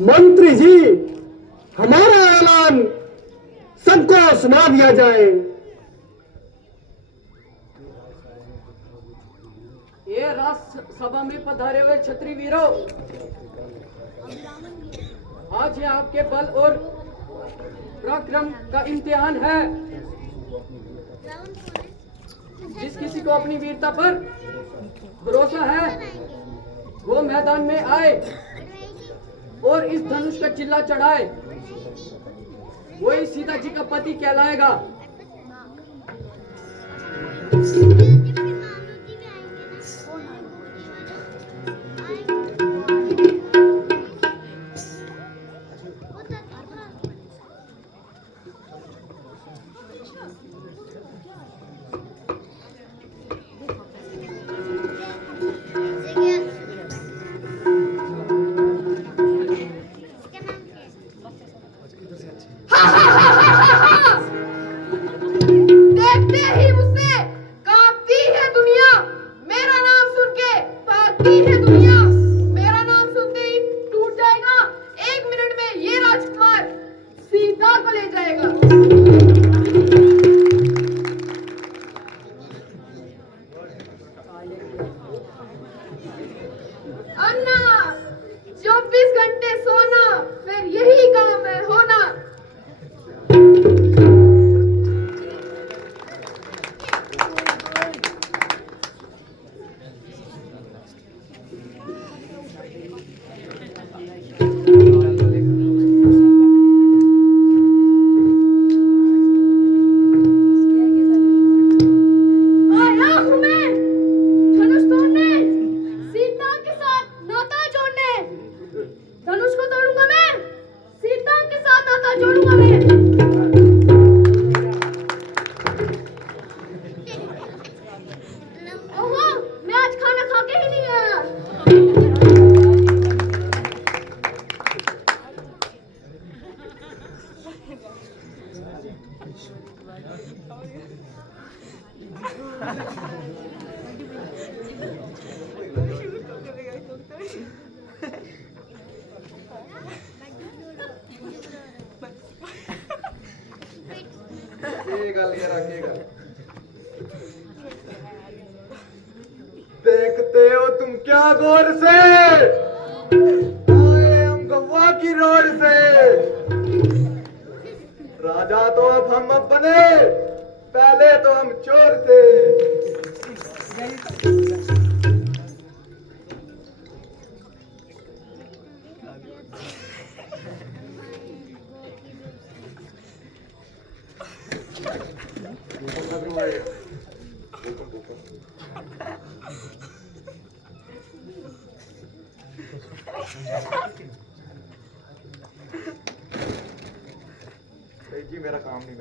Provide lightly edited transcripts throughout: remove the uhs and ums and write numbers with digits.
मंत्री जी, हमारा ऐलान सबको सुना दिया जाए। ये राज्यसभा में पधारे हुए क्षत्रिय वीरों, आज ये आपके बल और पराक्रम का इम्तिहान है। जिस किसी को अपनी वीरता पर भरोसा है वो मैदान में आए और इस धनुष का चिल्ला चढ़ाए, वही सीता जी का पति कहलाएगा। देखते हो तुम क्या गौर से आए हम गवा की रोड से। राजा तो अब हम बने, पहले तो हम चोर थे। जी मेरा काम नहीं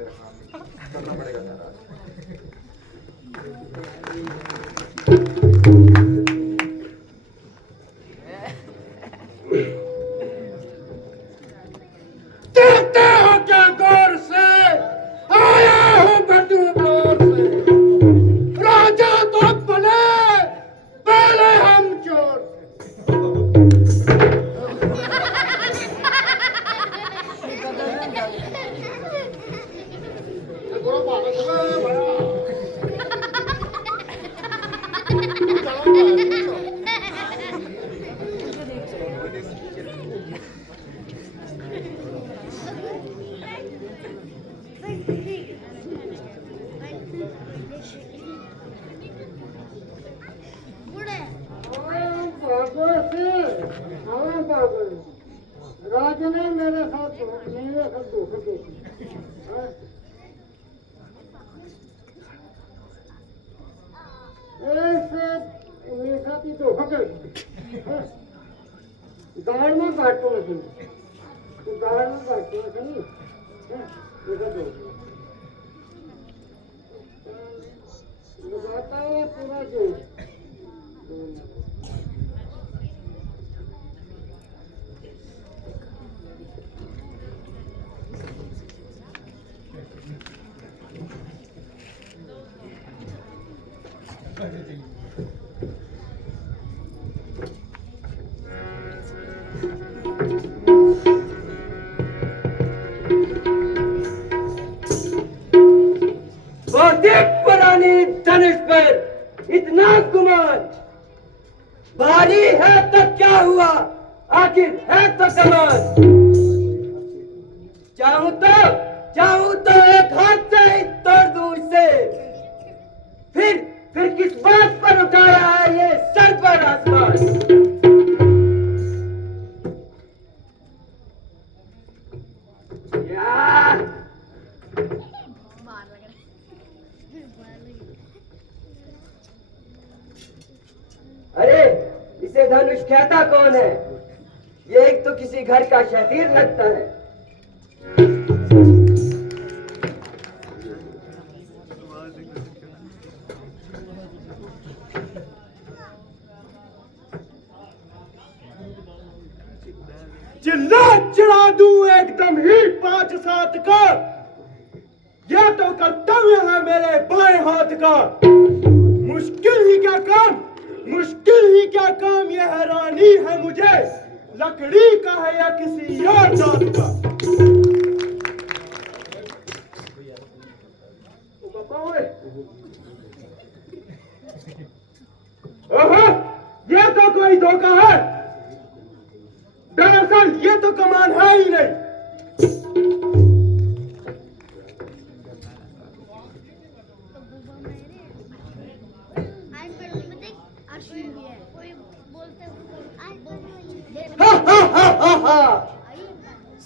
करना पड़ेगा सारा। देखते हो क्या गौर से आया हूँ बटूर से। राजा तो बने, पहले हम चोर। राजा ने मेरे साथ धोखा गाड़ में काटो तो गाड़ में काटो लगाता है पूरा जो तो क्या हुआ, आखिर है तो कमाल। चाहूं तो एक हाथ से ही तोड़ दूं इसे। फिर किस बात पर उठाया है ये सर पर आसमान। अरे इसे धनुष कहता कौन है? ये एक तो किसी घर का शतीर लगता है। चिल्ला चढ़ा दूं एकदम ही 5-7 का। यह तो कर्तव्य है मेरे बाएं हाथ का। मुश्किल ही क्या काम यह हैरानी है मुझे, लकड़ी का है या किसी और जात का। ओहो, यह तो कोई धोखा है। दरअसल ये तो कमान है ही नहीं।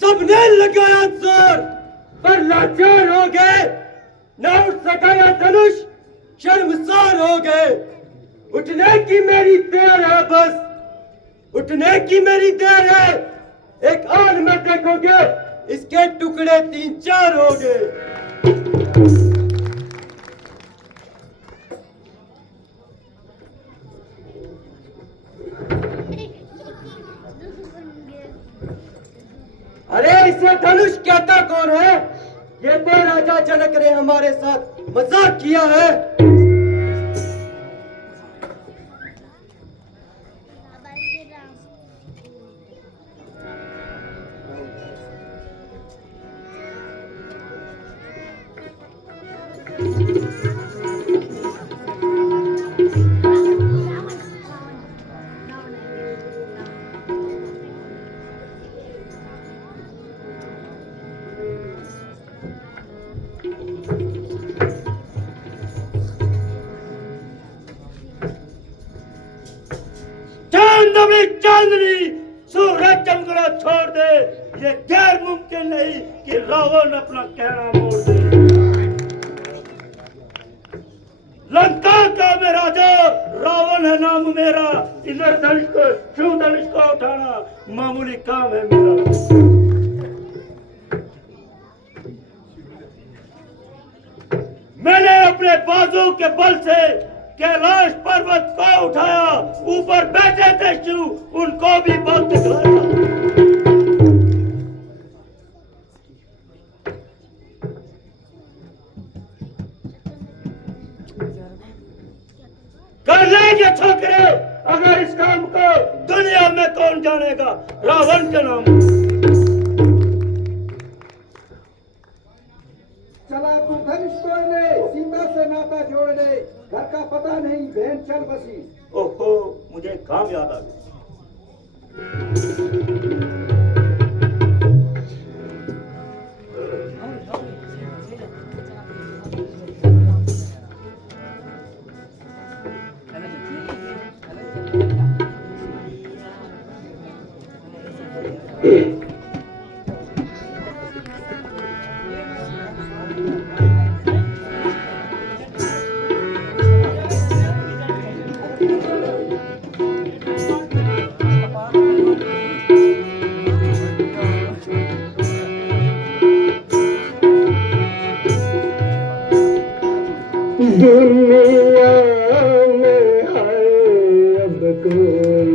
सबने लगाया जोर पर लाचार हो गए, न उठ सका यह धनुष, शर्मसार हो गए। उठने की मेरी देर है, बस उठने की मेरी देर है। एक आन में देखोगे इसके टुकड़े 3-4 हो गए। अरे इसे धनुष कहता कौन है? ये तो राजा जनक ने हमारे साथ मजाक किया है। चांदनी सूरज चमकना छोड़ दे, ये गैर मुमकिन नहीं कि रावण अपना कहना मोड़ दे। लंका का मैं राजा, रावण है नाम मेरा। इधर धनुष को शिव धनुष को उठाना मामूली काम है मेरा। मैंने अपने बाजू के बल से कैलाश पर्वत को उठाया, ऊपर बैठे थे शिव, उनको भी बल दिखलाया। कर लेंगे छोकरे अगर इस काम को दुनिया में कौन जानेगा, रावण के नाम। चला तू धनुष तोड़ने, सीमा से नाता जोड़ने, घर का पता नहीं बहन चल बसी। ओहो, मुझे काम याद आ गया। दुनिया में है अब कोई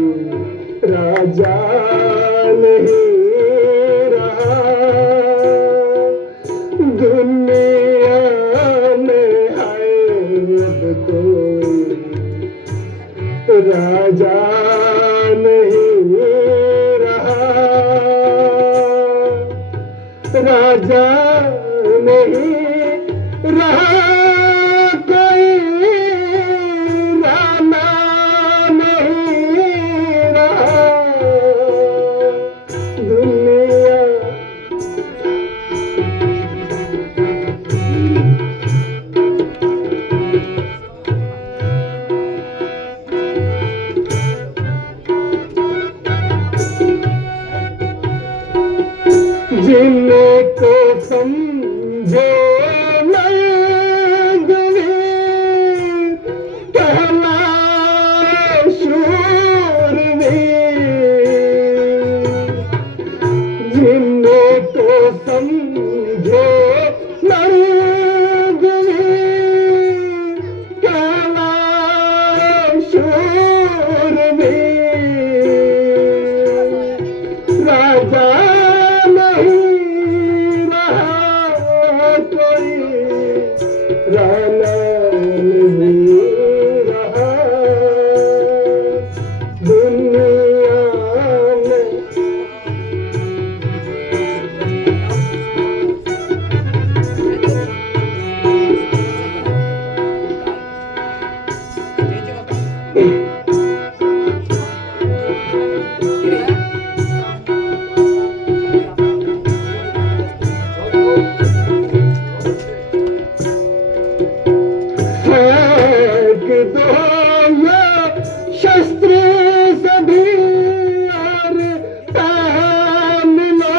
राजा नहीं रहा। दुनिया में है अब कोई राजा नहीं रहा। राजा नहीं रहा, कोई राना नहीं रहा। फेंक दो ये शस्त्र सभी और पहन लो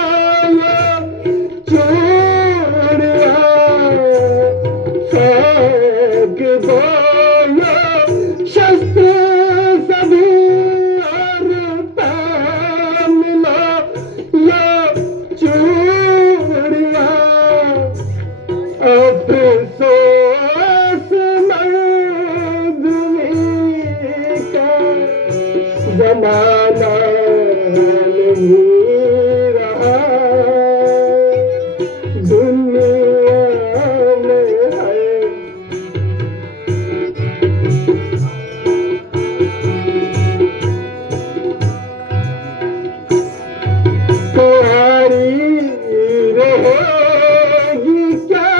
ये चूड़ियां। फेंक दो ये शस्त्र सभी और पहन लो ये चूड़ियां। अफसोस मर्दनी का जमाना नहीं रहा दुनिया में है। तुम्हारी रहेगी क्या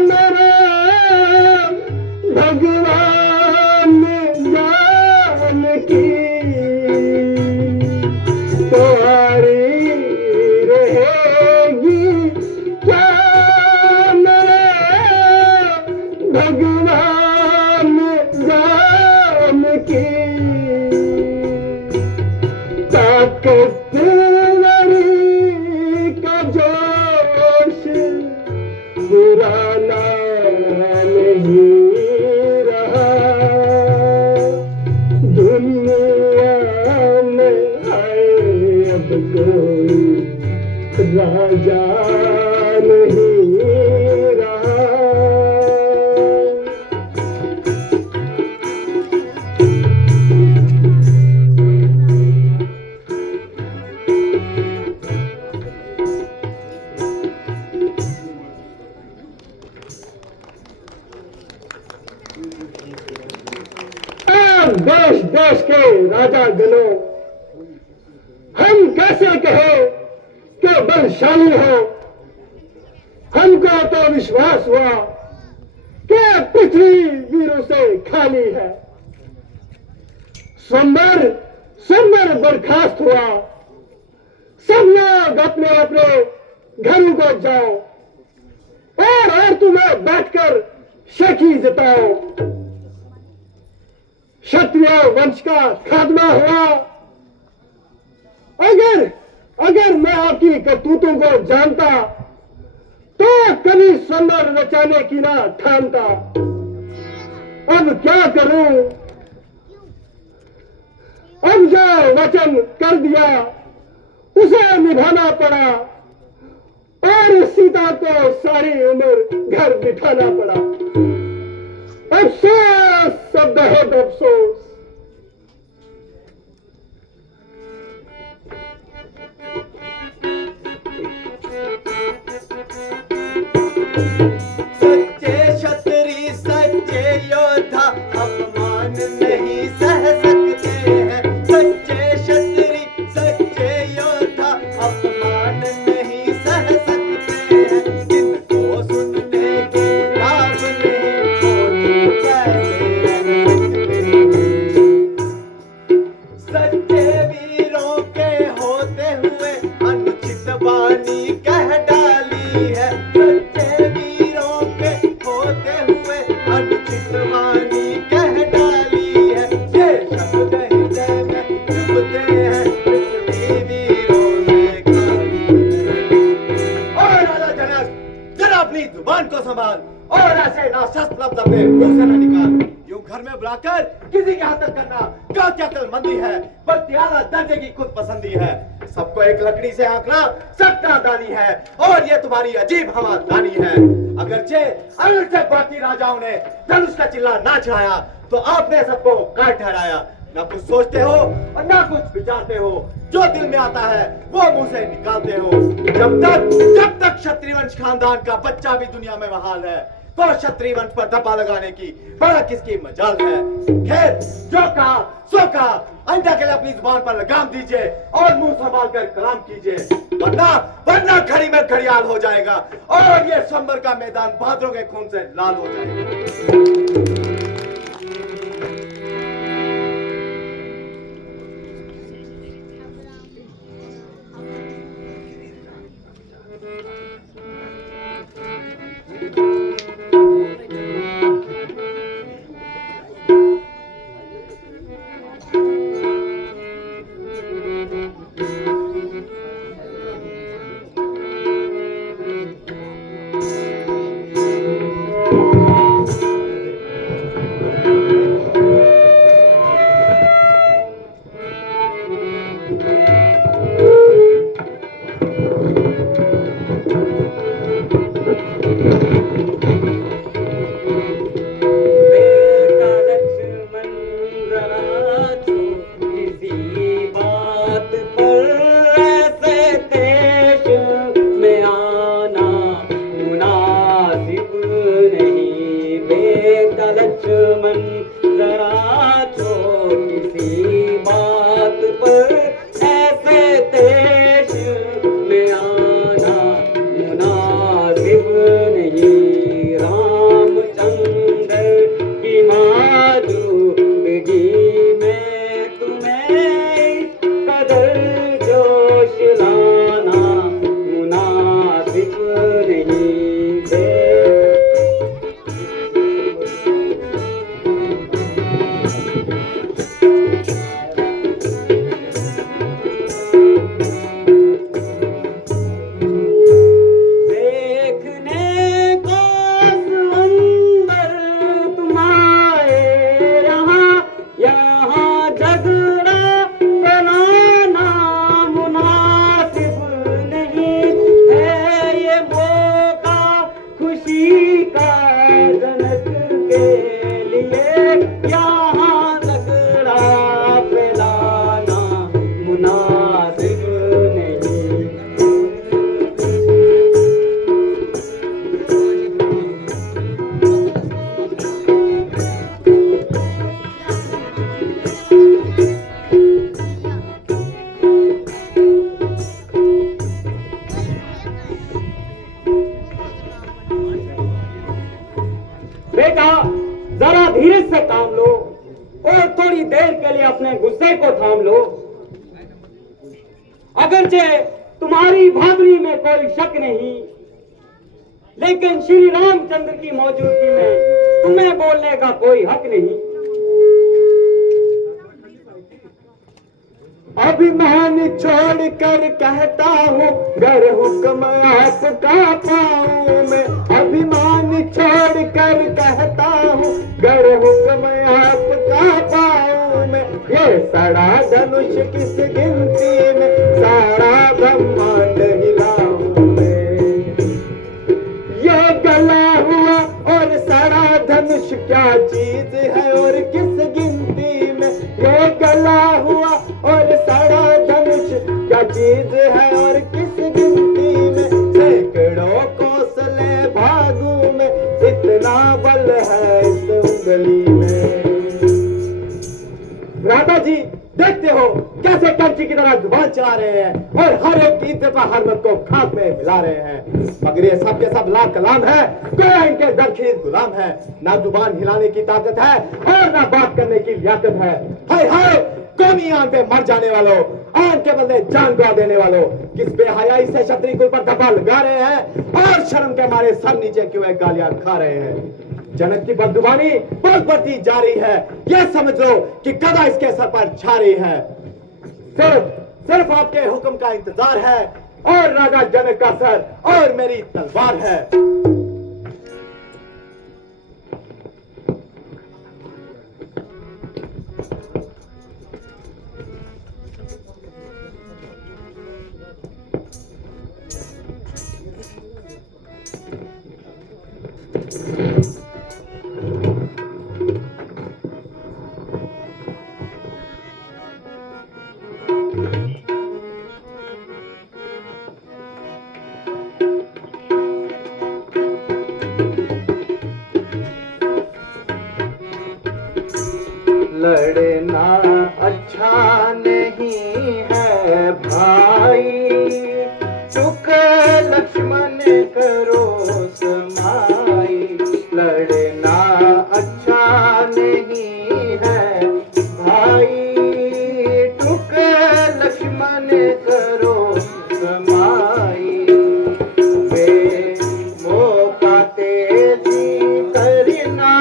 मेरे भगवान जान की। तुम्हारी रहेगी क्या मेरे भगवान जान की। ताकतवरी का जोश पुराना नहीं रहा दुनिया में है अब कोई राजा नहीं रहा। देश देश के राजा गणों, हम कैसे कहे कि बलशाली हो। हमको तो विश्वास हुआ कि पृथ्वी वीरों से खाली है। सोमवार बर्खास्त हुआ। सब लोग अपने अपने घरों को जाओ और तुम्हें बैठकर शकी जताओ। क्षत्रिय वंश का खात्मा हुआ। अगर मैं आपकी करतूतों को जानता तो कभी सुंदर रचाने की ना ठानता। अब क्या करूं, अब जो वचन कर दिया उसे निभाना पड़ा और सीता को सारी उम्र घर बिठाना पड़ा। अफसोस, सब बहुत अफसोस। सच्चे क्षत्रिय सच्चे योद्धा अपमान नहीं सह सकते हैं। सच्चे क्षत्रिय सच्चे योद्धा अपमान नहीं सह सकते हैं। जिनको सुनने की किताब नहीं वो कैसे रह सकते हैं। सच्चे वीरों के होते हुए अनुचित वाणी कह डाली है। सच्चे वीरों के होते हुए अनुचित वाणी कह डाली है। ये शब्द हृदय में चुभते हैं, पृथ्वी वीरों से खाली है। और राजा जनक, जरा अपनी जुबान को संभाल और ऐसे नाशस्त्र लफ्ज़ अपने मुंह से न निकाल। यूं घर में बुलाकर किसी के हाथ करना क्या अक्लमंदी है, बल्कि आला दर्जे की खुद पसंदी है। सबको एक लकड़ी से आंकना सट्टा दानी है और ये तुम्हारी अजीब हवादानी है। अगरचे बाकी राजाओं ने धनुष का चिल्ला ना चढ़ाया तो आपने सबको काट ठहराया। ना कुछ सोचते हो और ना कुछ विचारते हो। जो दिल में आता है वो मुंह से निकालते हो। जब तक क्षत्रिय वंश खानदान का बच्चा भी दुनिया में बहाल है तो क्षत्रिय वंश पर धब्बा लगाने की बड़ा किसकी मजाल है। खैर, जो कहा सो कहा। आइंदा के लिए अपनी जुबान पर लगाम दीजिए और मुंह संभाल कर कलाम कीजिए, वरना खड़ी में घड़ियाल हो जाएगा और ये स्वयंवर का मैदान बहादुरों के खून से लाल हो जाएगा। अगरचे तुम्हारी बहादुरी में कोई शक नहीं, लेकिन श्री रामचंद्र की मौजूदगी में तुम्हें बोलने का कोई हक नहीं। अभिमान छोड़ कर कहता हूँ गर हुक्म आपका पाऊं मैं, अभिमान छोड़ कर कहता हूँ गर हुक्म आपका पाऊं मैं। ये सड़ा धनुष किस गिनती में सारा ब्रह्मांड हिलाऊं मैं। ये गला हुआ और सड़ा धनुष क्या चीज है और किस गिनती में। ये गला हुआ और सड़ा धनुष क्या चीज है और किस गिनती में। सैकड़ों कोसले भागू में इतना बल है इस उंगली में। राधा जी देखते हो कैसे कंची की तरह जुबान चला रहे हैं और हर एक की इज्जत पर हरमत को खाक में मिला रहे हैं, मगर ये सब के सब ला कलाम है, गोया इनके दरखीज गुलाम है। ना जुबान हिलाने की ताकत है और ना बात करने की लियाकत है। हाय हाय कौमी आन पे मर जाने वालों, आन के बदले जान गवा देने वालों, किस बेहयाई से क्षत्रिय कुल पर धब्बा लगा रहे हैं और शर्म के मारे सर नीचे क्यों गालियां खा रहे हैं। जनक की बदजुबानी बहुत बढ़ती जा रही है, यह समझ लो कि गदा इसके सर पर छा रही है। सिर्फ आपके हुक्म का इंतजार है और राजा जनक का सर और मेरी तलवार है। लड़ना अच्छा नहीं है भाई, चुक लक्ष्मण करो समाई। लड़ना अच्छा नहीं है भाई, चुक लक्ष्मण करो समाई। वे मौका तेजी करना,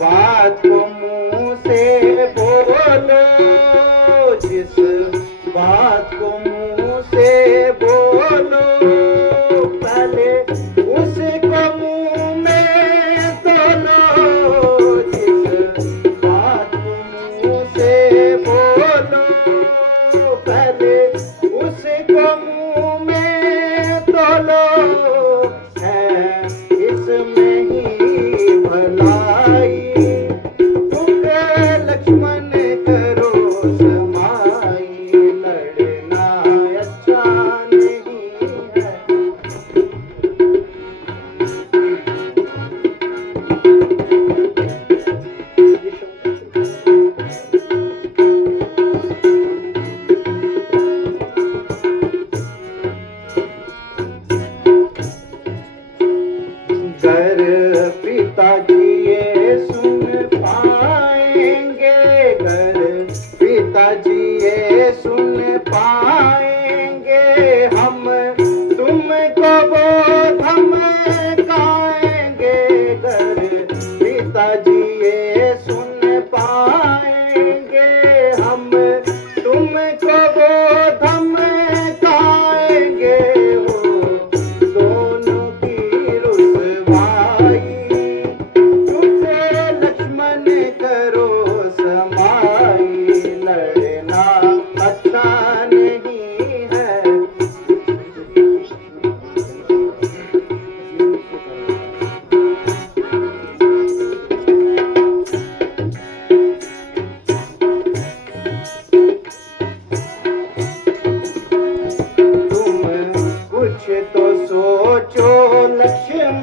बात को मुंह से बोलो, जिस बात को मुंह से बोलो, पहले उसको मुंह में तोलो। जिस बात को मुंह से बोलो, पहले उसको मुंह में तोलो। है इसमें ही भलाई, लक्ष्मण करो समाई। लड़ना अच्छा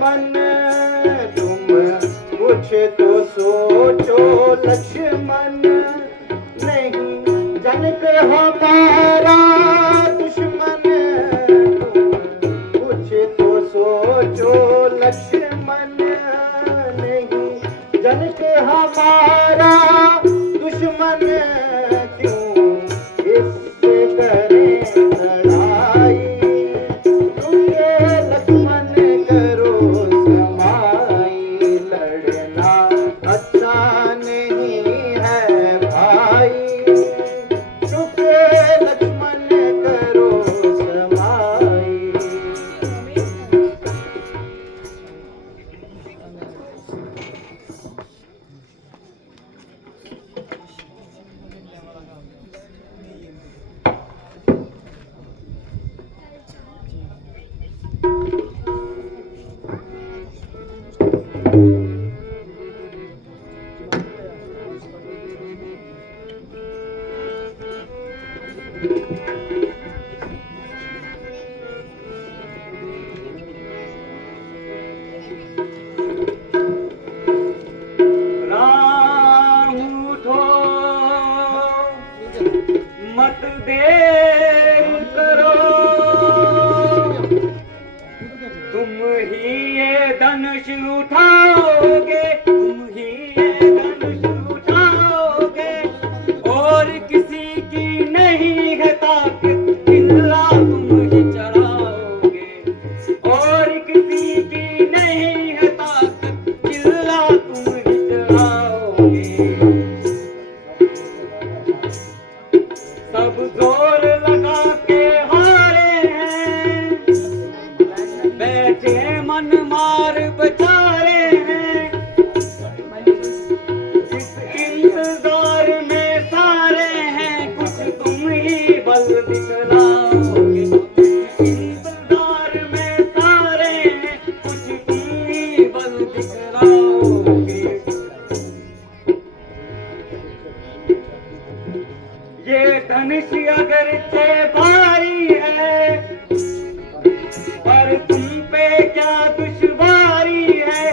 लक्ष्मण तुम कुछ तो सोचो लक्ष्मण, नहीं जनक हमारा दुश्मन, तुम कुछ तो सोचो लक्ष्मण, नहीं जनक हमारा दुश्मन, क्यों इससे करें लड़ाई, रुके लक्ष्मण करो समाई, लड़ना अच्छा नहीं है भाई, रुके लक्ष्मण करो समाई। राम उठो मत देर करो, तुम ही ये धनुष उठाओगे, तुम ही ये धनुष उठाओगे, और किसी की नहीं है ताकत, किल्ला तुम ही चढ़ाओगे, और किसी की नहीं है ताकत, किल्ला तुम ही चढ़ाओगे। सब जोर लगा के हारे हैं, बैठे मन मार बचारे हैं, इस इंतजार में सारे हैं, कुछ तुम ही बल दिखलाओगे, इस इंतजार में सारे हैं, कुछ तुम ही बल दिखलाओगे। ये धनुष अगर से भारी है, पर तुम पे क्या दुश्वारी है,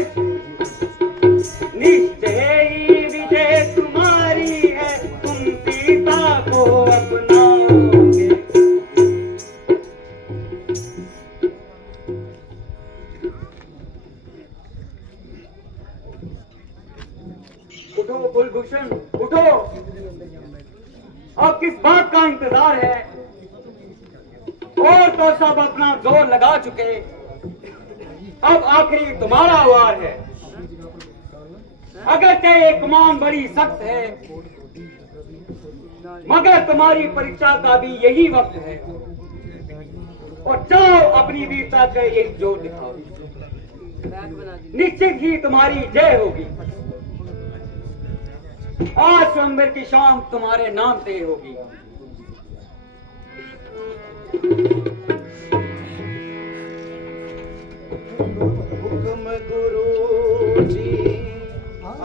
निश्चय ही विजय तुम्हारी है, तुम सीता को अपनाओगे। उठो कुलभूषण उठो, अब किस बात का इंतजार है, और तो सब अपना जोर लगा चुके, अब आखिरी तुम्हारा वार है। अगर ते ये कमान बड़ी सख्त है, मगर तुम्हारी परीक्षा का भी यही वक्त है, और जाओ अपनी वीरता का एक जोर दिखाओ, निश्चित ही तुम्हारी जय होगी। आज स्वयंवर की शाम तुम्हारे नाम तय होगी। हुक्म गुरु जी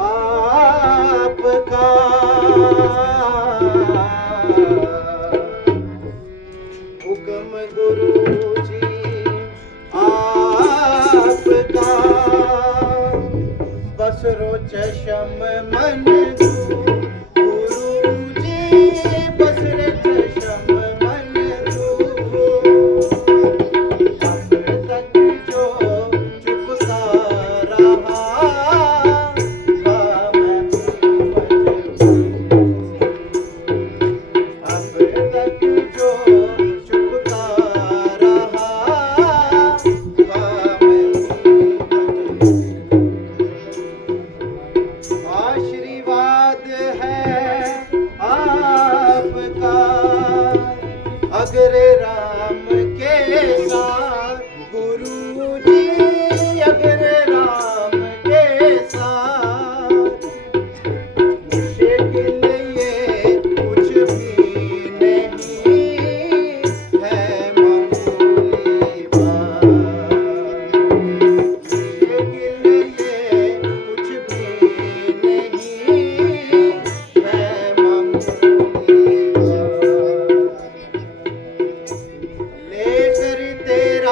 आपका, हुक्म गुरु जी आपका, बस रोच शम मन गुरु जी, बस रोच शम मन दू, अब तक जो चुपता रहा, अब तक जो चुपता रहा, आशीर्वाद है आपका, अगर राम के साथ गुरु जी, अगर राम के साथ, मुश्किल ये कुछ भी नहीं है मामूली बात, मुश्किल ये कुछ भी नहीं है मामूली बात, लेकर तेरा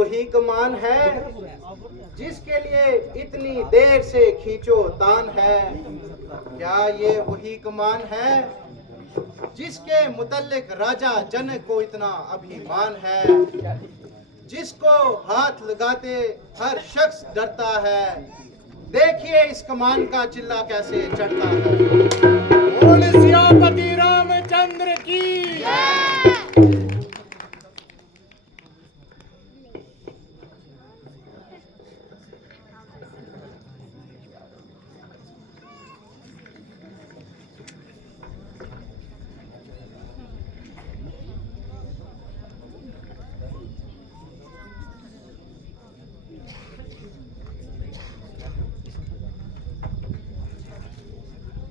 वही कमान है जिसके लिए इतनी देर से खींचो तान है? क्या ये वही कमान है जिसके मुतल्लिक राजा जनक को इतना अभिमान है? जिसको हाथ लगाते हर शख्स डरता है, देखिए इस कमान का चिल्ला कैसे चढ़ता है। बोल सियापति रामचंद्र की।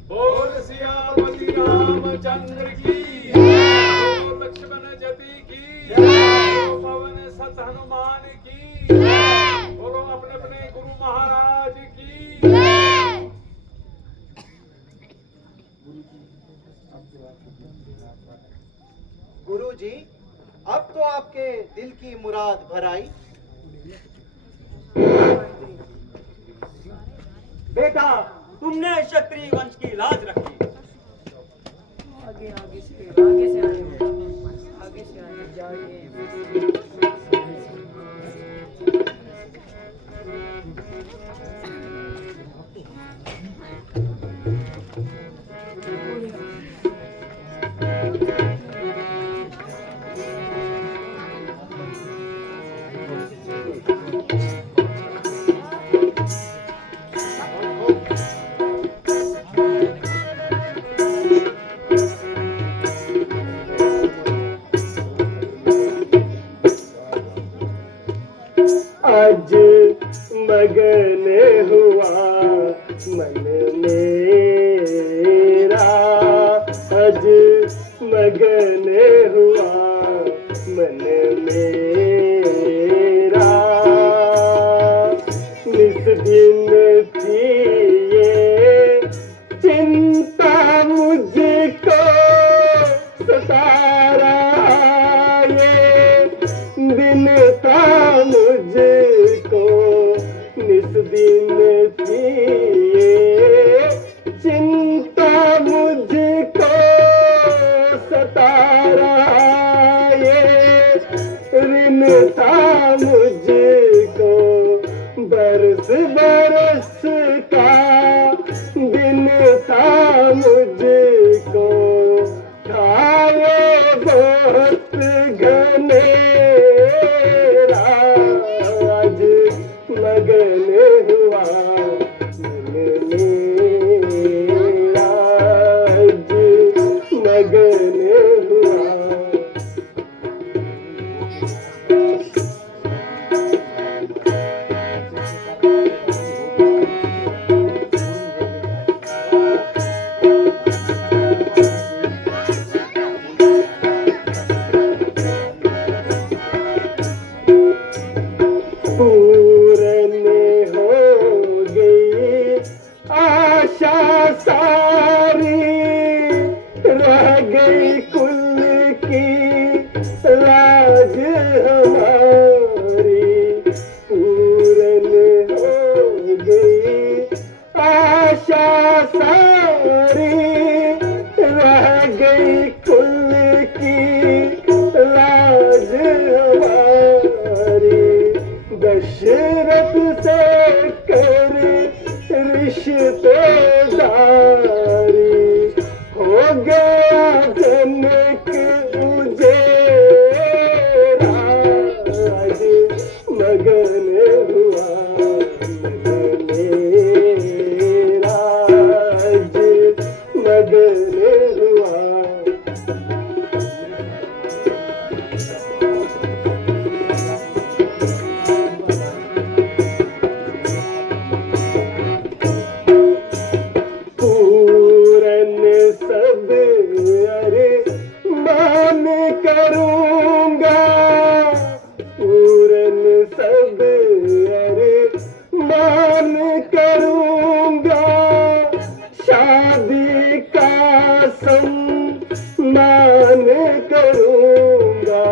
बोल सियापति रामचंद्र की, बोल लक्ष्मण जति की, बोलो पवन सत हनुमान की, बोलो अपने अपने गुरु महाराज की। गुरु जी, अब तो आपके दिल की मुराद भर आई। बेटा, तुमने क्षत्रिय वंश की लाज रखी। आगे से आए। आज मगन हुआ मन मेरा, आज मगन हुआ मन मेरा। निस दिन थी ये चिंता मुझको सता रहा, ये दिन था मुझको निस दिन थी ये चिंता मुझको सता रहा, ये ऋण था मुझको बरस बरस का दिन था मुझको, खाए बहुत घनेरा। आज मगन हुआ मन मेरा, आज मगन हुआ। पूरन हो गई आशा सारी, रह गई कुल की लाज हमारी। पूरन हो गई आशा सारी, रह गई कुल की लाज हमारी। दशरथ से कर रिश्तेदारी, हो गया जनक उजेरा। आज मगन हुआ मन मेरा, आज मगन हुआ। पूरन सब अरे मान करूंगा, पूरन सब अरे मान करूंगा। शादी का सम्मान करूंगा,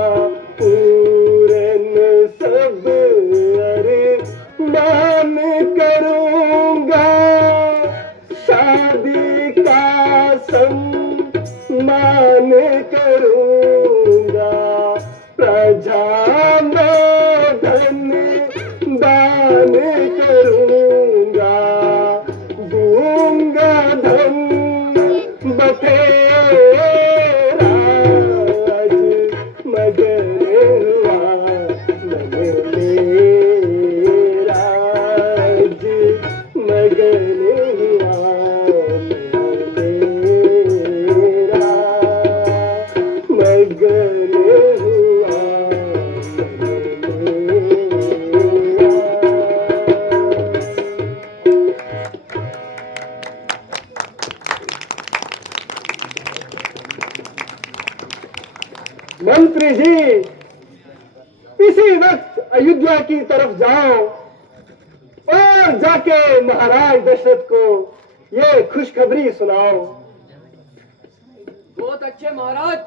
पूरन सब आदि का सम्मान करूंगा, प्रजा में धन दान करूंगा, दूंगा धन बतेरा आज मगर हुआ मन मेरा, आज मगर हुआ मन मेरा, मगर हुआ मन मेरा। मंत्री जी, इसी वक्त अयोध्या की तरफ जाओ और जाके महाराज दशरथ को ये खुशखबरी सुनाओ। बहुत अच्छे महाराज।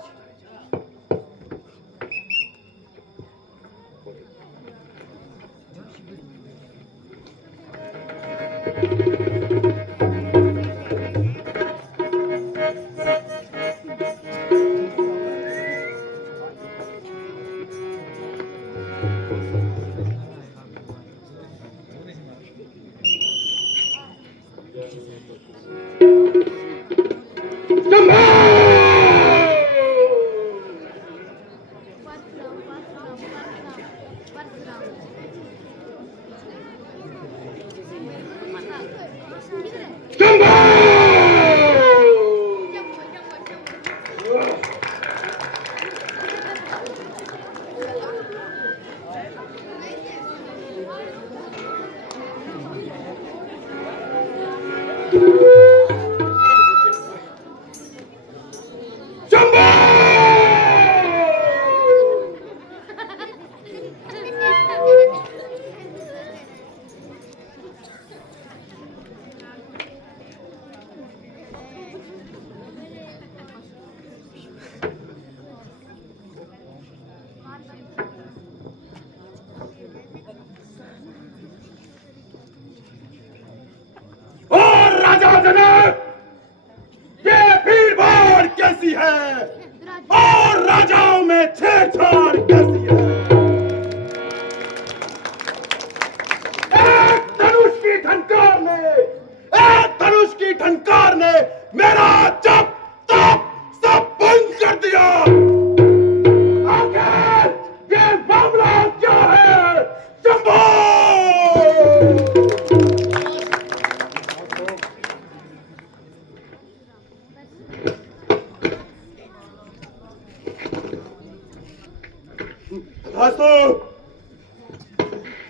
कैसी है और राजाओं में छेड़छाड़ कैसी है। धनुष की ढंकार ने मेरा जप तप सब बंद कर दिया। आखिर ये मामला क्या है? शंभो!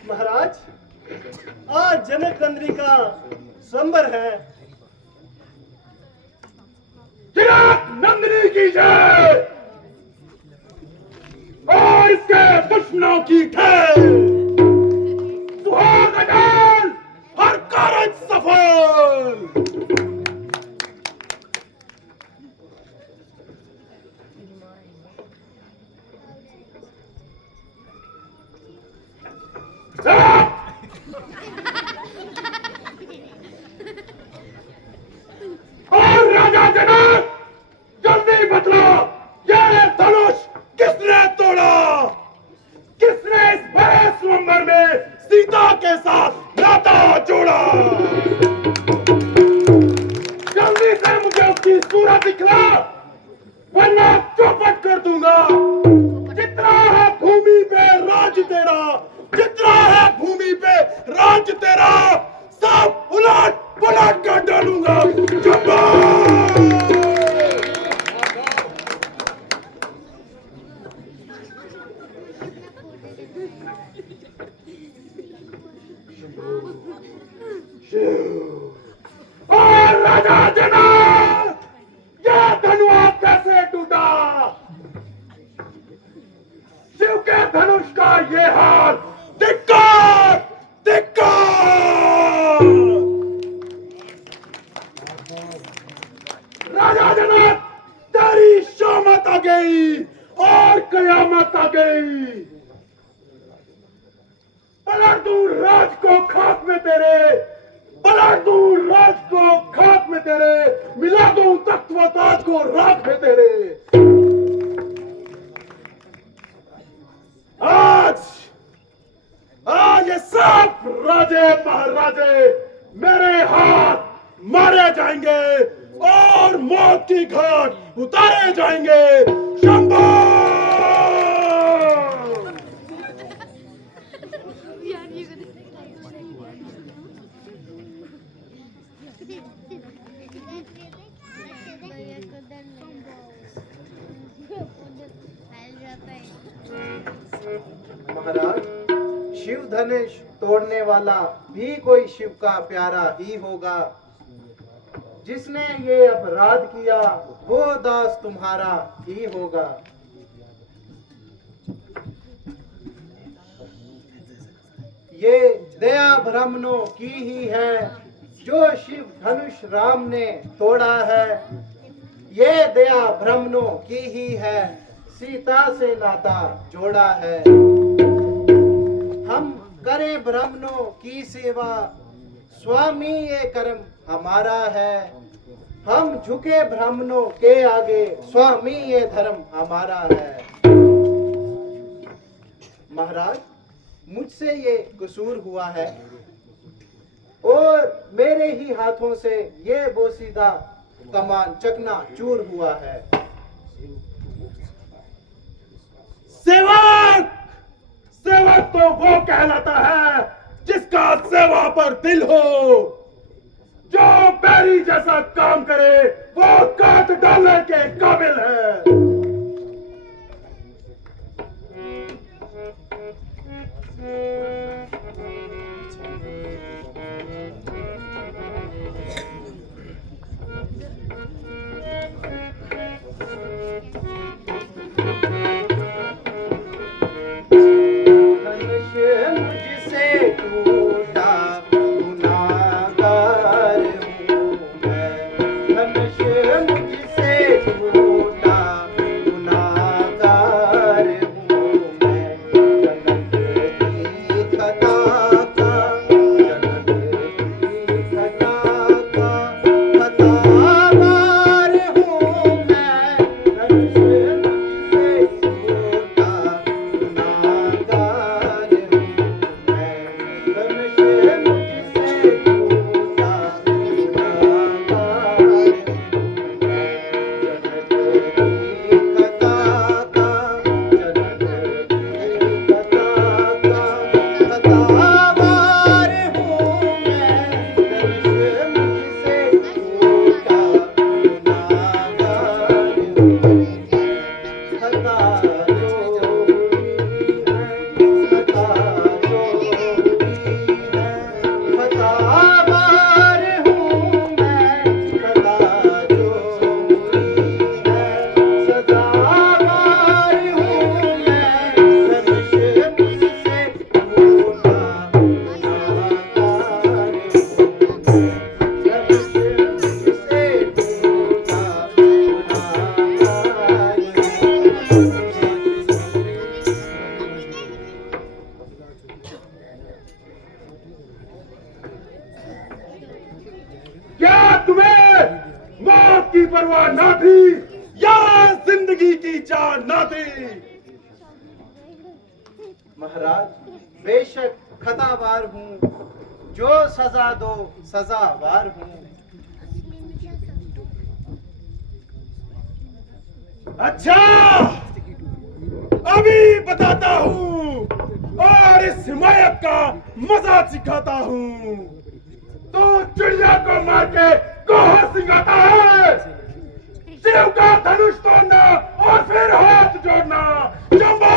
महाराज, आज जनक नंदिनी का स्वयंवर है। जनक नंदिनी की जय और इसके दुश्मनों की ठेल। सुहाग अटल, हर कारज सफल। और राजा जनक, जल्दी बतला, ये धनुष किसने तोड़ा? किसने इस बड़े स्वयंवर में सीता के साथ नाता जोड़ा? जल्दी से मुझे उसकी सूरत दिखला, वरना चौपट कर दूंगा। जितना है भूमि पे राज तेरा, जितना है भूमि पे राज तेरा, सब उलट पलट कर डालूंगा। और राजा जनक, यह धनुआ कैसे टूटा? शिव के धनुष का ये हाल, धिक्कार धिक्कार। राजा जनक, तेरी शामत आ गई और कयामत आ गई। पलट दूं राज को खाक में तेरे, पलट दूं राज को खाक में तेरे, मिला दूं तख्त व ताज को राख में तेरे। आज ये सब राजे महाराजे मेरे हाथ मारे जाएंगे और मौत की घाट उतारे जाएंगे। शंभू! महाराज, शिव धनुष तोड़ने वाला भी कोई शिव का प्यारा ही होगा। जिसने ये अपराध किया वो दास तुम्हारा ही होगा। ये दया ब्राह्मणों की ही है जो शिव धनुष राम ने तोड़ा है। ये दया ब्राह्मणों की ही है, सीता से नाता जोड़ा है। हम करें ब्राह्मणों की सेवा, स्वामी ये कर्म हमारा है। हम झुके ब्राह्मणों के आगे, स्वामी ये धर्म हमारा है। महाराज, मुझसे ये कसूर हुआ है और मेरे ही हाथों से ये बोसीदा कमान चकना चूर हुआ है। सेवक! सेवक तो वो कहलाता है जिसका सेवा पर दिल हो। जो बैरी जैसा काम करे वो काट डालने के काबिल है। परवाह ना थी या जिंदगी की जान ना थी। महाराज, बेशक खतावार हूँ, जो सजा दो सजावार हूँ। अच्छा, अभी बताता हूँ और इस हिमायत का मजा सिखाता हूँ। तो चिड़िया को मार के गोहा सिखाता है, शिव का धनुष तोड़ना और फिर हाथ जोड़ना। जंबो!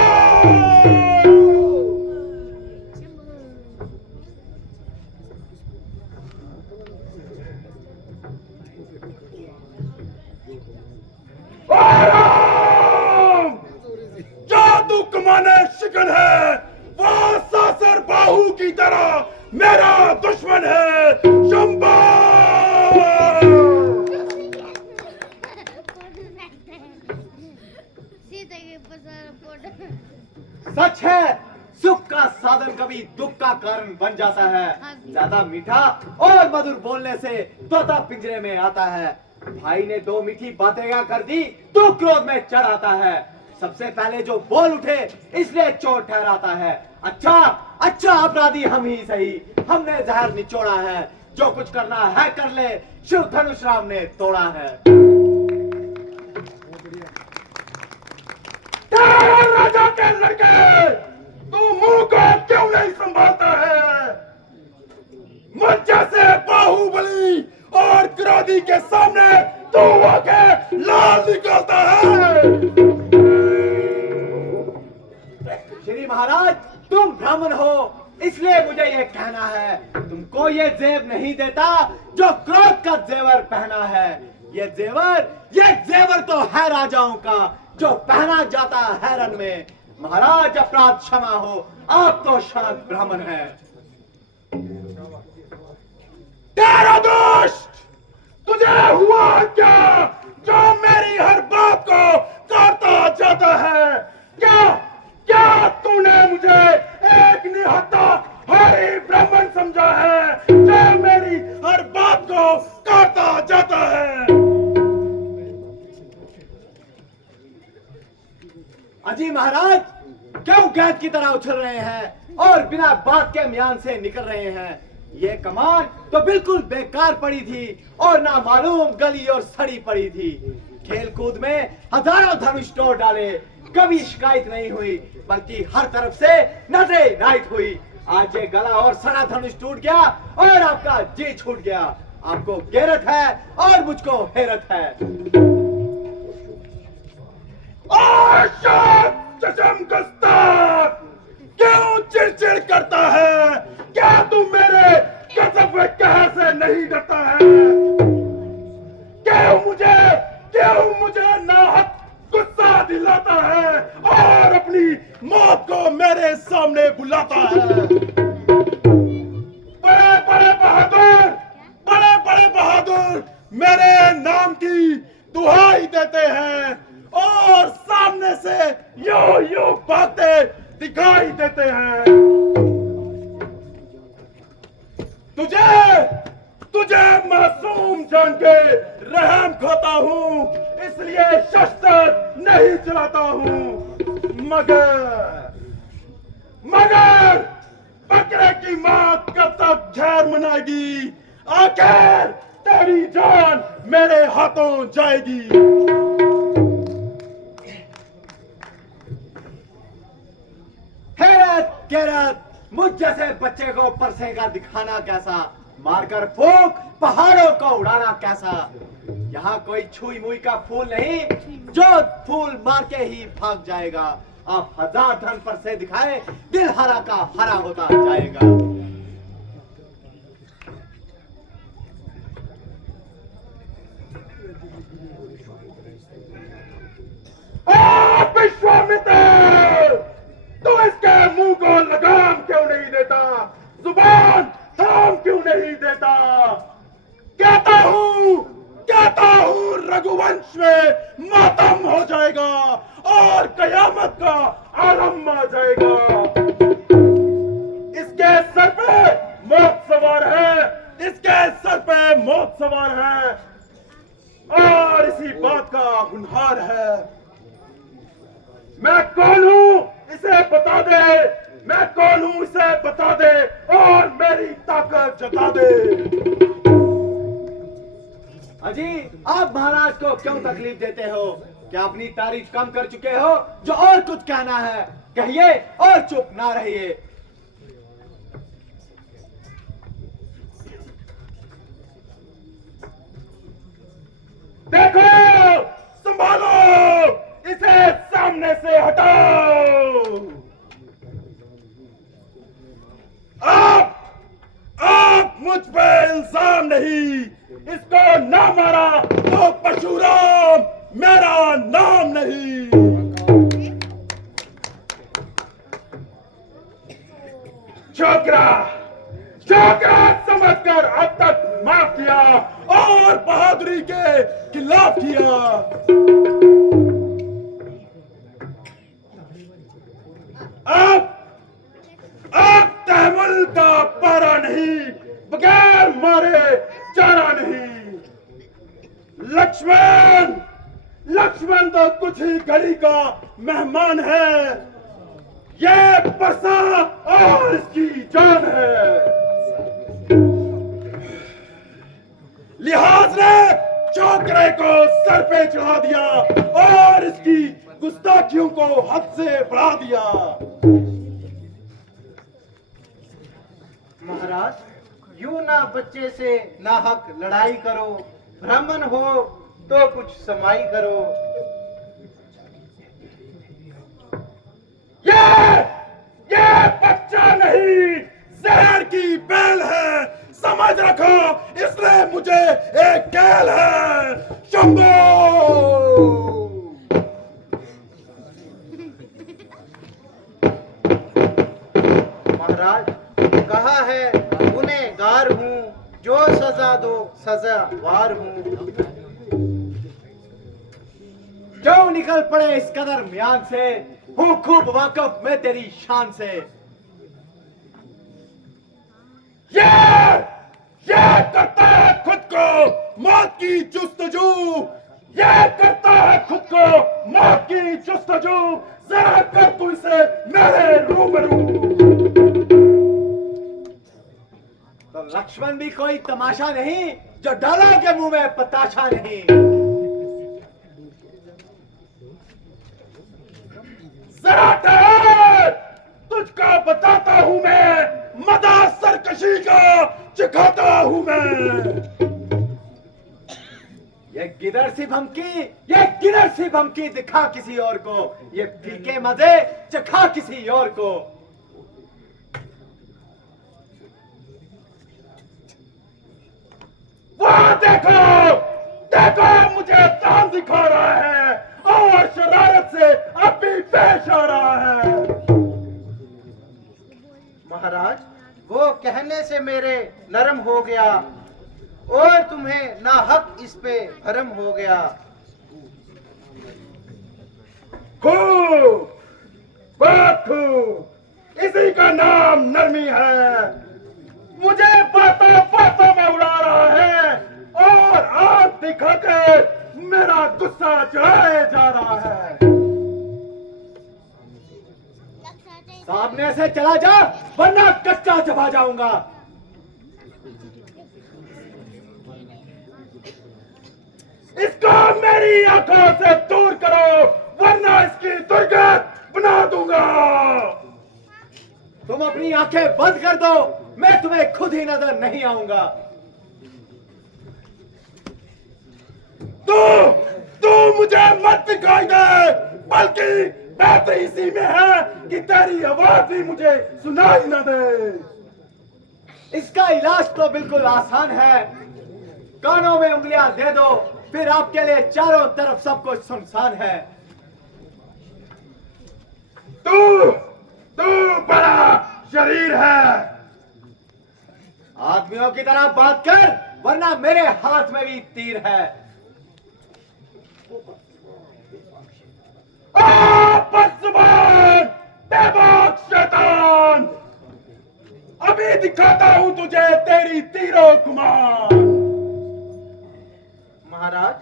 जादू कमाने शिकन है, वो सासर बाहू की तरह मेरा दुश्मन है। शंभू! कारण बन जाता है। ज्यादा मीठा और मधुर बोलने से तोता पिंजरे में आता है। भाई ने 2 मीठी बातें कर दी तो क्रोध में चढ़ आता है। सबसे पहले जो बोल उठे इसलिए चोर ठहराता है। अच्छा अच्छा अपराधी हम ही सही, हमने जहर निचोड़ा है। जो कुछ करना है कर ले, शिव धनुष राम ने तोड़ा है। राजा के लड़के, तू मुंह को क्यों नहीं संभालता है? मुझ जैसे बाहुबली और क्रोधी के सामने तू आके लाल निकलता है। श्री महाराज, तुम ब्राह्मण हो इसलिए मुझे ये कहना है, तुमको ये जेब नहीं देता जो क्रोध का जेवर पहना है। ये जेवर तो है राजाओं का जो पहना जाता है रन में। महाराज अपराध क्षमा हो, आप तो शांत ब्राह्मण हैं। तेरा दुष्ट, तुझे हुआ क्या जो मेरी हर बात को काटता जाता है? क्या क्या तूने मुझे एक निहत्था हरि ब्राह्मण समझा है जो मेरी हर बात को काटता जाता है? अजी महाराज, क्यों गैस की तरह उछल रहे हैं और बिना बात के म्यान से निकल रहे हैं? ये कमान तो बिल्कुल बेकार पड़ी थी और ना मालूम गली और सड़ी पड़ी थी। खेल कूद में हजारों धनुष तोड़ डाले, कभी शिकायत नहीं हुई, बल्कि हर तरफ से नजरे नाइट हुई। आज ये गला और सड़ा धनुष टूट गया और आपका जी छूट गया। आपको गैरत है और मुझको हैरत है। क्यों चिड़चिड़ करता है? क्या तू मेरे गजब कहर से नहीं डरता है? क्यों मुझे नाहक गुस्सा दिलाता है और अपनी मौत को मेरे सामने बुलाता है? बड़े बहादुर मेरे नाम की दुहाई देते हैं और सामने से यो भागते दिखाई देते हैं। तुझे मासूम जान के रहम खाता हूँ, इसलिए शस्त्र नहीं चलाता हूँ। मगर बकरे की मां कब तक झेर मनाएगी? आखिर तेरी जान मेरे हाथों जाएगी। हैरत गैरत, मुझ जैसे बच्चे को परसेगा दिखाना कैसा? मारकर फूंक पहाड़ों को उड़ाना कैसा? यहाँ कोई छुई मुई का फूल नहीं जो फूल मार के ही भाग जाएगा। आप हजार धन पर से दिखाए, दिल हरा का हरा होता जाएगा। विश्वामित्र, तू इसके मुंह को लगाम क्यों नहीं देता? जुबान थाम क्यों नहीं देता? कहता हूँ रघुवंश में मातम हो जाएगा और कयामत का आलम आ जाएगा। इसके सर पे मौत सवार है, और इसी बात का हुनहार है। मैं कौन हूँ इसे बता दे और मेरी ताकत जता दे। अजी, आप महाराज को क्यों तकलीफ देते हो? क्या अपनी तारीफ कम कर चुके हो? जो और कुछ कहना है कहिए और चुप ना रहिए। देखो, संभालो, इसे सामने से हटाओ। आप मुझ पे इल्जाम नहीं, इसको ना मारा तो परशुराम मेरा नाम नहीं। छोकरा समझकर अब तक माफ किया और बहादुरी के खिलाफ किया। अब तहमत कुल का पारा नहीं, बगैर मारे चारा नहीं। लक्ष्मण, लक्ष्मण तो कुछ ही घड़ी का मेहमान है, ये परसा और इसकी जान है। लिहाज ने चौकरे को सर पे चढ़ा दिया और इसकी गुस्ताखियों को हद से बढ़ा दिया। महाराज, यूं ना बच्चे से नाहक लड़ाई करो, ब्राह्मण हो तो कुछ समाई करो। ये बच्चा नहीं, जहर की बैल है, समझ रखो, इसलिए मुझे एक कैल है। शंभो! महाराज, कहा है गुनहगार हूँ, जो सजा दो सजावार हूँ। क्यों निकल पड़े इस कदर म्यान से, हूँ खूब वाकिफ मैं तेरी शान से। ये करता है खुद को मौत की जुस्तजू, ये करता है खुद को मौत की जुस्तजू। जरा कर तू इसे मेरे रूबरू। तो लक्ष्मण भी कोई तमाशा नहीं, जो डाला के मुंह में पताशा नहीं। जरा ठहर, तुझको बताता हूं मैं, मदा सरकशी का चिखाता हूं मैं। ये गिदर सी भमकी, ये गिदर सी भमकी दिखा किसी और को, ये फीके मजे चखा किसी और को। वहां देखो, देखो मुझे चांद दिखा रहा है और शरारत से अब भी पेश आ रहा है। महाराज, वो कहने से मेरे नरम हो गया और तुम्हें नाहक इस पे भरम हो गया। खूब, बहुत खूब, इसी का नाम नरमी है। मुझे बातों बातों में उड़ा रहा है और आंख दिखाकर मेरा गुस्सा चढ़ाए जा रहा है। सामने से चला जा, वरना कच्चा चबा जाऊंगा। इसको मेरी आंखों से दूर करो, वरना इसकी दुर्गत बना दूंगा। तुम अपनी आंखें बंद कर दो, मैं तुम्हें खुद ही नजर नहीं आऊंगा। तू मुझे मत दिखाई दे, बल्कि बेहतर इसी में है कि तेरी आवाज भी मुझे सुनाई न दे। इसका इलाज तो बिल्कुल आसान है, कानों में उंगलियां दे दो, फिर आपके लिए चारों तरफ सब कुछ सुनसान है। तू बड़ा शरीर है। आदमियों की तरह बात कर, वरना मेरे हाथ में भी तीर है। बदजुबान, बेबाक शैतान, अभी दिखाता हूं तुझे तेरी तीरों कमान। महाराज,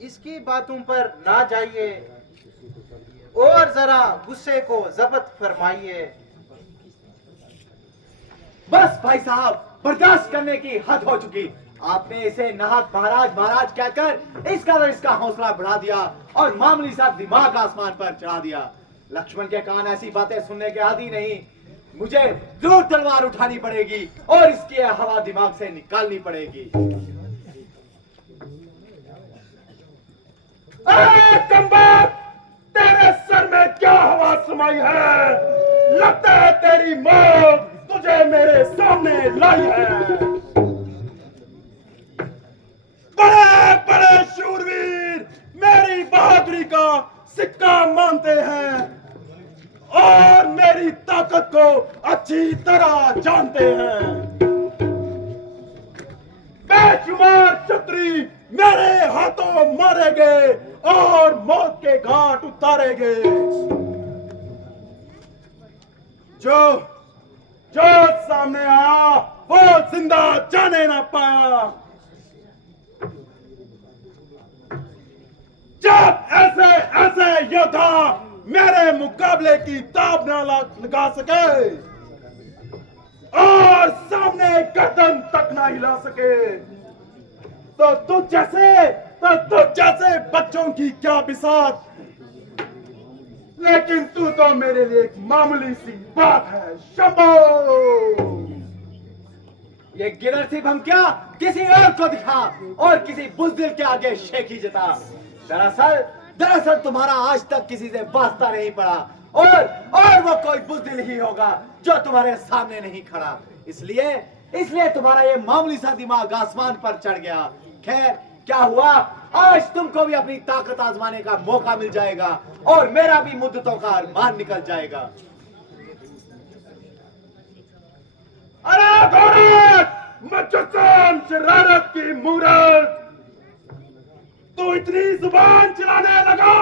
इसकी बातों पर ना जाइए और जरा गुस्से को जब्त फरमाइए। बस भाई साहब, बर्दाश्त करने की हद हो चुकी। आपने इसे नाहक महाराज महाराज कहकर इसका हौसला बढ़ा दिया और मामूली सा दिमाग आसमान पर चढ़ा दिया। लक्ष्मण के कान ऐसी बातें सुनने के आदी नहीं। मुझे जरूर तलवार उठानी पड़ेगी और इसकी हवा दिमाग से निकालनी पड़ेगी। कमबख्त, तेरे सर में क्या हवा समाई है? लगता है तेरी मौत तुझे मेरे सामने लाई है। बड़े बड़े शूरवीर मेरी बहादुरी का सिक्का मानते हैं और मेरी ताकत को अच्छी तरह जानते हैं। बेशुमार क्षत्रिय मेरे हाथों मारे गए और मौत के घाट उतारे गए। जो सामने आया वो जिंदा जाने ना पाया। जब ऐसे ऐसे योद्धा मेरे मुकाबले की ताब न लगा सके और सामने गर्दन तक ना हिला सके तो तुझ जैसे बच्चों की क्या बिसात। लेकिन तू तो मेरे लिए एक मामूली सी बात है शंभो। ये गिरर्थी भमकिया किसी और को दिखा और किसी बुज़दिल के आगे शेखी जता। दरअसल तुम्हारा आज तक किसी से वास्ता नहीं पड़ा और वो कोई बुज़दिल ही होगा जो तुम्हारे सामने नहीं खड़ा। इसलिए तुम्हारा ये मामूली सा दिमाग आसमान पर चढ़ गया। खैर क्या हुआ, आज तुमको भी अपनी ताकत आजमाने का मौका मिल जाएगा और मेरा भी मुद्दतों का अरमान निकल जाएगा। अरे घोरत मुजस्सम शरारत की मूरत, तू इतनी जुबान चलाने लगा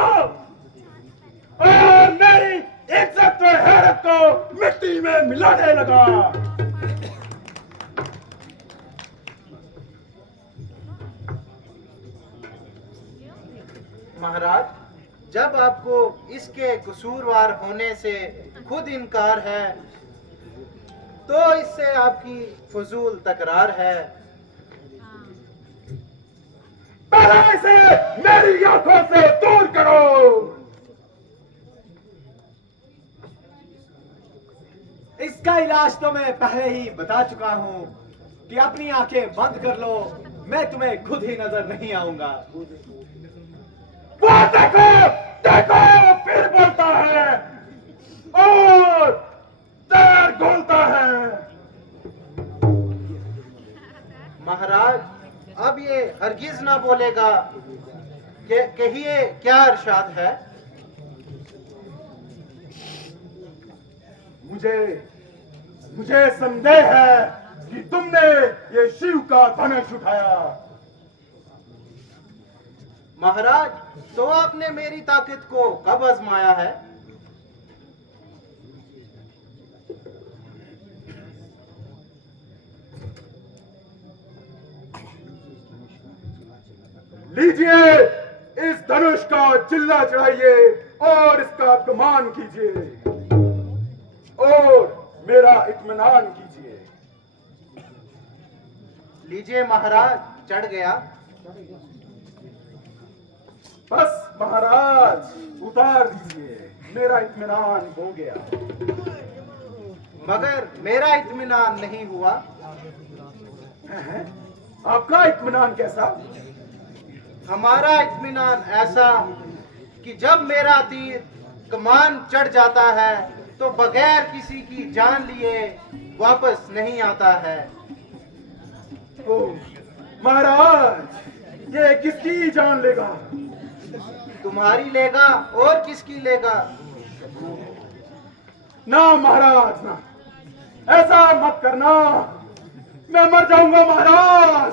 और मेरी इज्जत और हैरत को मिट्टी में मिलाने लगा। महाराज, जब आपको इसके कसूरवार होने से खुद इनकार है तो इससे आपकी फजूल तकरार है। पहले इसे मेरी आंखों से दूर करो। इसका इलाज तो मैं पहले ही बता चुका हूं कि अपनी आंखें बंद कर लो, मैं तुम्हें खुद ही नजर नहीं आऊंगा। वो देखो फिर बोलता है और तैर घोलता है। महाराज, अब ये हरगिज ना बोलेगा। कहिए क्या इरशाद है? मुझे संदेह है कि तुमने ये शिव का धनुष उठाया। महाराज, तो आपने मेरी ताकत को कब आजमाया है? लीजिए, इस धनुष का चिल्ला चढ़ाइए और इसका अपमान कीजिए और मेरा इत्मीनान कीजिए। लीजिए महाराज, चढ़ गया। बस महाराज उतार दीजिए, मेरा इत्मीनान हो गया। मगर मेरा इत्मीनान नहीं हुआ। आपका इत्मीनान कैसा? हमारा इत्मीनान ऐसा कि जब मेरा तीर कमान चढ़ जाता है तो बगैर किसी की जान लिए वापस नहीं आता है। ओह महाराज, ये किसकी जान लेगा? तुम्हारी लेगा और किसकी लेगा? ना महाराज ना, ऐसा मत करना, मैं मर जाऊंगा महाराज।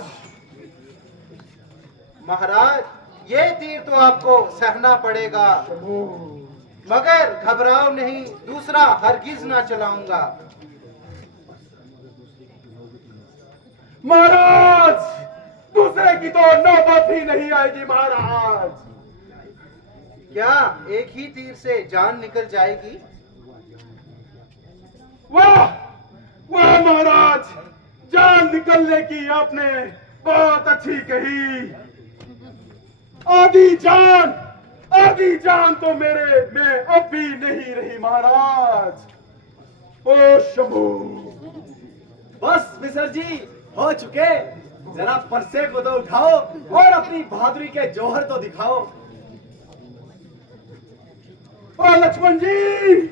महाराज, ये तीर तो आपको सहना पड़ेगा, मगर घबराओ नहीं, दूसरा हरगिज ना चलाऊंगा। महाराज, दूसरे की तो नौबत ही नहीं आएगी महाराज। क्या एक ही तीर से जान निकल जाएगी? वाह वाह महाराज, जान निकलने की आपने बहुत अच्छी कही। आधी जान तो मेरे में अब भी नहीं रही महाराज। ओ शंभू। बस मिसर जी, हो चुके। जरा परसे को तो उठाओ और अपनी बहादुरी के जौहर तो दिखाओ। ओ लक्ष्मण जी,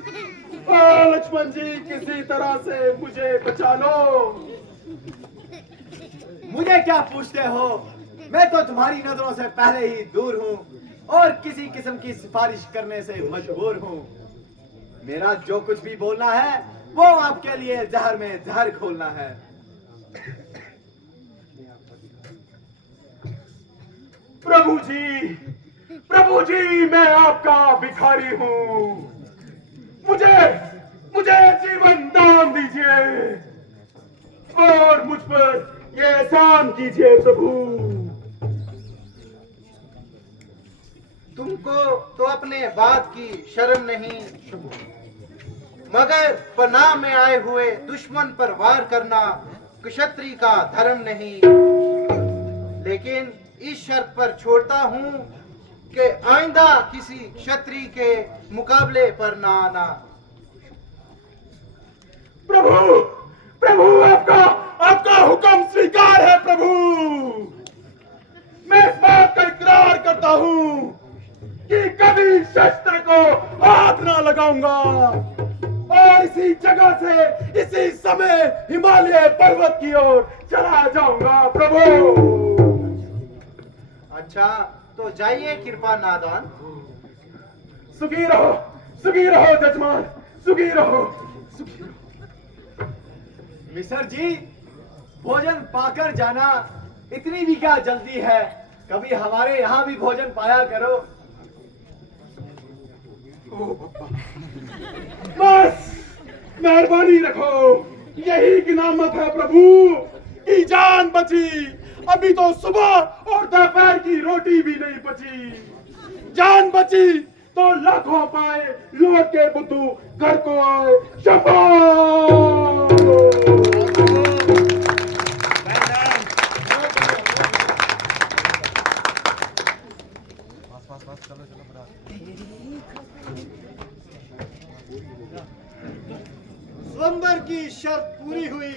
किसी तरह से मुझे बचा लो। मुझे क्या पूछते हो? मैं तो तुम्हारी नजरों से पहले ही दूर हूँ और किसी किस्म की सिफारिश करने से मजबूर हूँ। मेरा जो कुछ भी बोलना है वो आपके लिए जहर में जहर खोलना है। प्रभु जी, मैं आपका भिखारी हूँ। मुझे जीवन दान दीजिए और मुझ पर ये एहसान कीजिए प्रभु। तुमको तो अपने बात की शर्म नहीं, मगर पनाह में आए हुए दुश्मन पर वार करना क्षत्रिय का धर्म नहीं। लेकिन इस शर्त पर छोड़ता हूँ कि आइंदा किसी क्षत्रिय के मुकाबले पर ना आना। प्रभु प्रभु आपका हुक्म स्वीकार है प्रभु। मैं इस बात का इकरार करता हूँ कि कभी शस्त्र को हाथ ना लगाऊंगा और इसी जगह से इसी समय हिमालय पर्वत की ओर चला जाऊंगा प्रभु। अच्छा तो जाइए कृपा नादान। सुखी रहो जजमान, सुखी रहो। मिसर जी, भोजन पाकर जाना, इतनी भी क्या जल्दी है? कभी हमारे यहाँ भी भोजन पाया करो। बस मेहरबानी रखो, यही गिनामत है प्रभु की जान बची। अभी तो सुबह और दोपहर की रोटी भी नहीं बची। जान बची तो लाखों पाए लौट के बुद्धू घर को आए। शाबाश। स्वयंवर की शर्त पूरी हुई